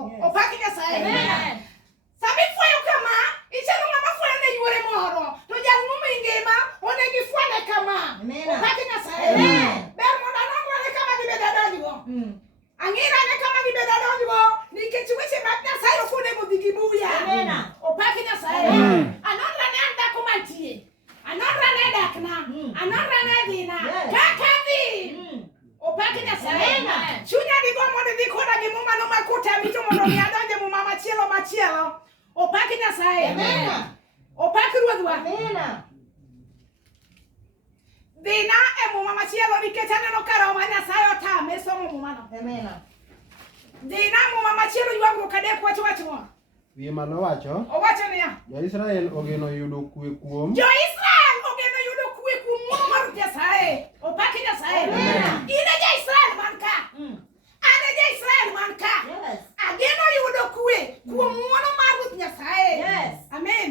moro. Opaki Nyasaye. Amen. Sabi fwayo kama, ichalo ngama fwayo ne yuore moro. To jal ng'uma ingima, onegi fwane kama. Opaki Nyasaye. Ber mondo anong'ore kama gibeda donjgo. Ang'ira ne kama gibeda donjgo, nikech weche mag Nyasaye ok onego dhi gi buya. Opaki Nyasaye. Anonra ne an dhako mantie. Anonra ne dakna. Anonra ne dhina. Kaka dhi. Opaki Nyasaye. Chunya digo mondo dhi koda gi muma no makuta mito mondo mi adonje muma machielo. Opaki Nyasaye. Opaki Ruodhwa. Dhina e muma machielo nikech aneno ka Roho mar Nyasaye otame somo muma no. Dhina muma machielo ywagruok adek wach mo. Wiye malo wacho. Owacho niya. Jo-Israel ogeno yudo kwe kuom. Jo-Israel ogeno yudo kwe kuom muono mar Nyasaye. Opaki Nyasaye. Ine ja-Israel man ka. Ane ja-Israel man ka. Ageno yudo kwe kuom muono mar Ruoth Nyasaye. Amen.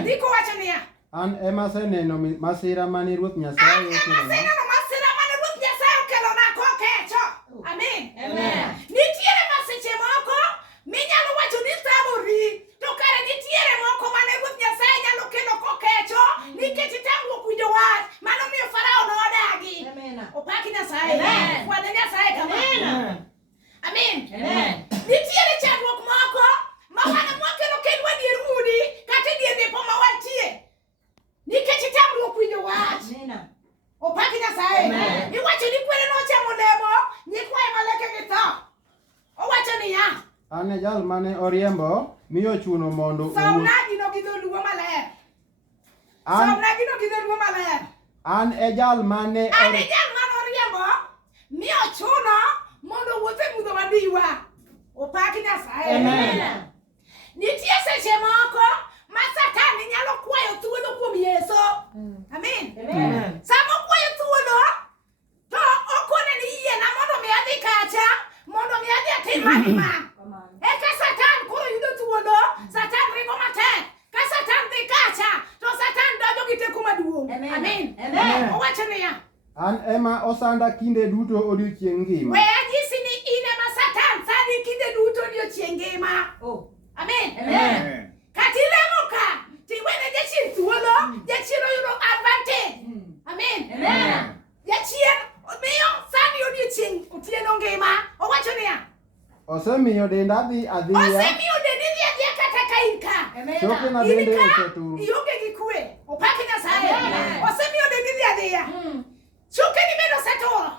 Ndiko wacho niya. An ema aseneno masira mane Ruoth Nyasaye okelona kokecho. Amen. Nitiere masiche moko minyalo wacho ni thamori, to kare nitiere moko mane Ruoth Nyasaye nyalo kelo kokecho nikech itamruok winjo wach mano miyo Farao nodagi. Opaki Nyasaye. Kwane Nyasaye kama. Amen. Nitiere chandruok moko ma wane mwakelo kendwa dier udi kata dier depo ma wantie nikech itamruok winjo wach. Opaki Nyasaye. Iwacho ni kwere nochamo lemo, nyikwaye maleke gi tho. Owacho niya. An e jal mane oriembo mi ochuno mondo Somnagino gi dholuo maler. An e jal mane oriembo mi ochuno mondo owuoth e mudho madiwa. Opaki Nyasaye. Nitie seche moko ma Satan nyalo kwayo thuolo kuom Yesu. Amen. Samo kwayo thuolo to okone ni yiena mondo mi adhi kacha, mondo mi adhi atim manima. Eka Satan koro yudo thuolo, Satan ringo matek. Ka Satan dhi kacha, to Satan donjo gi teko maduong'. Amen. Owacho niya. An ema osanda kinde duto odiochieng' ngima. We anyisi ni in ema Satan sani kinde duto odiochieng' ngima. Amen. Kati lemo ka, tiwene jachien thuolo, jachien oyudo advantage. Amen. Jachien miyo sani odiochieng' otieno ngima. Owacho niya. Osemiyo denda dhi adhiya. Kata ka in ka. Choke na bende oseturo. Ionge gi kwe. Opaki Nyasaye. Osemiyo dendi dhi adhiya. Choke ni bende oseturo.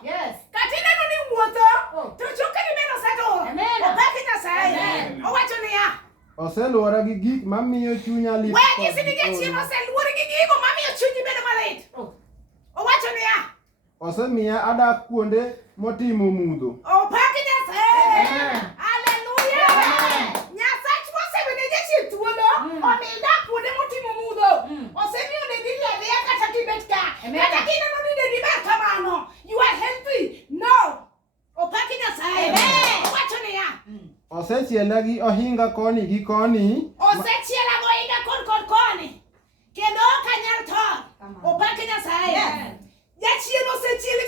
Kata ineno ni wuotho, to choke ni bende oseturo. Opaki Nyasaye. Owacho niya. Oseluora gi gik mamiyo chunya lit. Wanyisi ni jachien oseluori gi gigo mamiyo chunyi bedo malit. Owacho niya. Osemiya adak kuonde motimo mudho. Opaki Nyasaye. Haleluya. Nyasach mosebene jachien thuolo, omiyo dak kuonde motimo mudho. Osemiyo dendi dhi adhiya kata kibet ka. Kata kineno ni dendi ber kamano. You are healthy. No. Opaki Nyasaye. Owacho niya. Osechiela gi ohinga koni gi koni. Osechiela gi ohinga koni. Kendo ok anyal tho. Opaki Nyasaye. Jachien osechiel